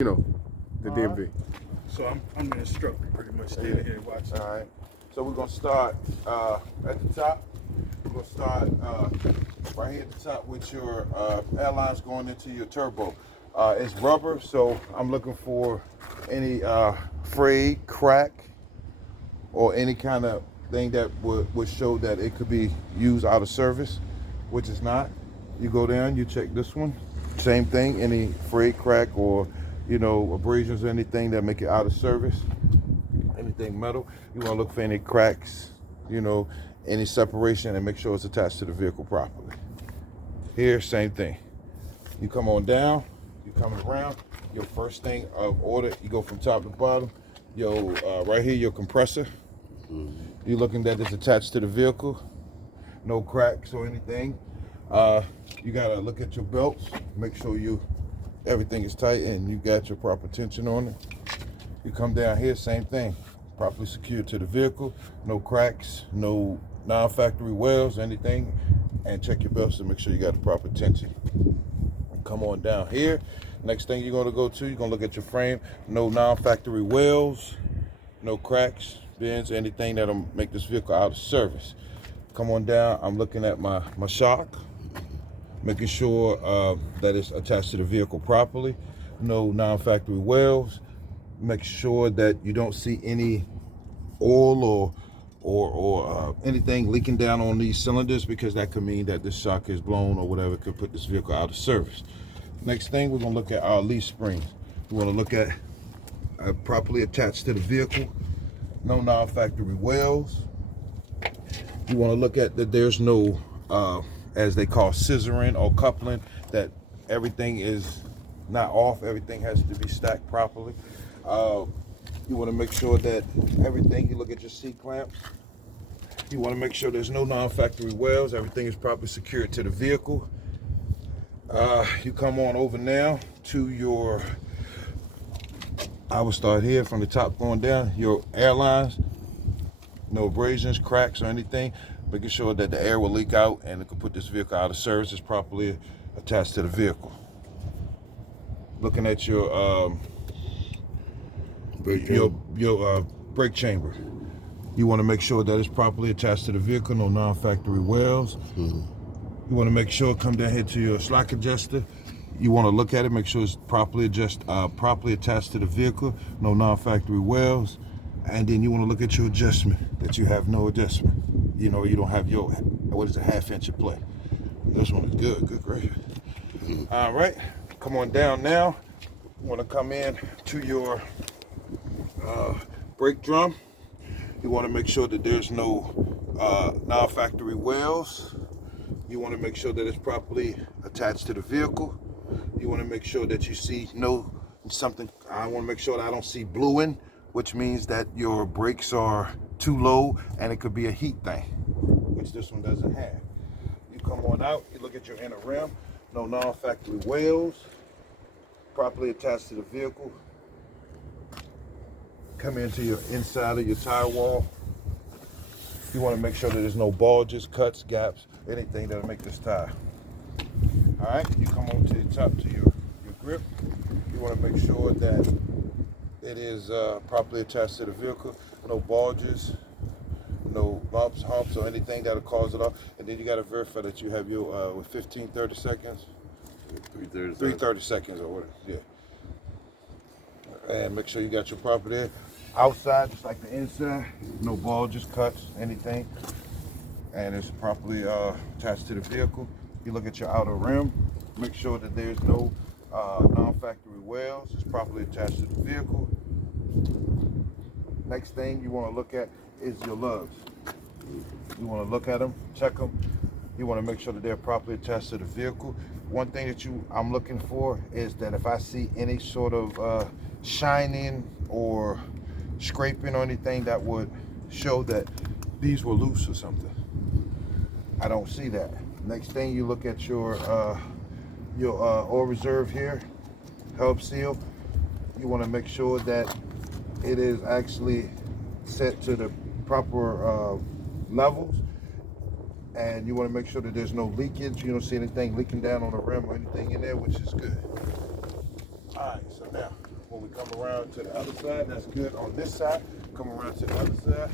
You know, the DMV. So I'm in a stroke, pretty much standing here watching. All right. So we're gonna start at the top. We're gonna start right here at the top with your airlines going into your turbo. It's rubber, so I'm looking for any frayed, crack, or any kind of thing that would show that it could be used out of service, which is not. You go down, you check this one. Same thing, any frayed, crack, or abrasions or anything that make it out of service. Anything metal, you want to look for any cracks, any separation, and make sure it's attached to the vehicle properly. Here, same thing. You come on down, you coming around, your first thing of order, you go from top to bottom. Right here, your compressor. You're looking that it's attached to the vehicle, no cracks or anything. You gotta look at your belts, make sure everything is tight and you got your proper tension on it. You come down here, same thing, properly secured to the vehicle, no cracks, no non-factory welds, anything, and check your belts to make sure you got the proper tension. Come on down here. Next thing you're gonna go to, you're gonna look at your frame, no non-factory welds, no cracks, bends, anything that'll make this vehicle out of service. Come on down, I'm looking at my shock, making sure that it's attached to the vehicle properly, no non-factory welds. Make sure that you don't see any oil or anything leaking down on these cylinders, because that could mean that this shock is blown or whatever, could put this vehicle out of service. Next thing, we're gonna look at our leaf springs. We wanna look at properly attached to the vehicle, no non-factory welds. You wanna look at that there's no, as they call scissoring or coupling, that everything is not off, everything has to be stacked properly. You want to make sure that everything, you look at your seat clamps, you want to make sure there's no non-factory welds, everything is properly secured to the vehicle. You come on over now to your, I will start here from the top going down, your airlines, no abrasions, cracks, or anything, making sure that the air will leak out and it can put this vehicle out of service. It's properly attached to the vehicle. Looking at your brake chamber. You want to make sure that it's properly attached to the vehicle, no non-factory welds. You want to make sure, come down here to your slack adjuster. You want to look at it, make sure it's properly attached to the vehicle, no non-factory welds. And then you want to look at your adjustment, that you have no adjustment. You don't have your, what is a half-inch of play. This one is good gracious. All right, come on down now. You want to come in to your brake drum. You want to make sure that there's no non-factory welds. You want to make sure that it's properly attached to the vehicle. You want to make sure that you see I want to make sure that I don't see bluing, which means that your brakes are too low and it could be a heat thing, which this one doesn't have. You come on out, you look at your inner rim, no non-factory welds, properly attached to the vehicle. Come into your inside of your tire wall. You want to make sure that there's no bulges, cuts, gaps, anything that'll make this tire. All right, you come on to the top to your grip. You want to make sure that it is properly attached to the vehicle. No bulges, no bumps, humps, or anything that'll cause it off. And then you got to verify that you have your with 30 seconds. 330 seconds or whatever, yeah. And make sure you got your proper there. Outside, just like the inside, no bulges, cuts, anything. And it's properly attached to the vehicle. You look at your outer rim, make sure that there's no non-factory welds. It's properly attached to the vehicle. Next thing you want to look at is your lugs. You want to look at them, check them. You want to make sure that they're properly attached to the vehicle. One thing that I'm looking for is that if I see any sort of shining or scraping or anything that would show that these were loose or something. I don't see that. Next thing, you look at your oil reserve here, hub seal. You want to make sure that it is actually set to the proper levels. And you want to make sure that there's no leakage. You don't see anything leaking down on the rim or anything in there, which is good. All right, so now When we come around to the other side, that's good on this side. Come around to the other side.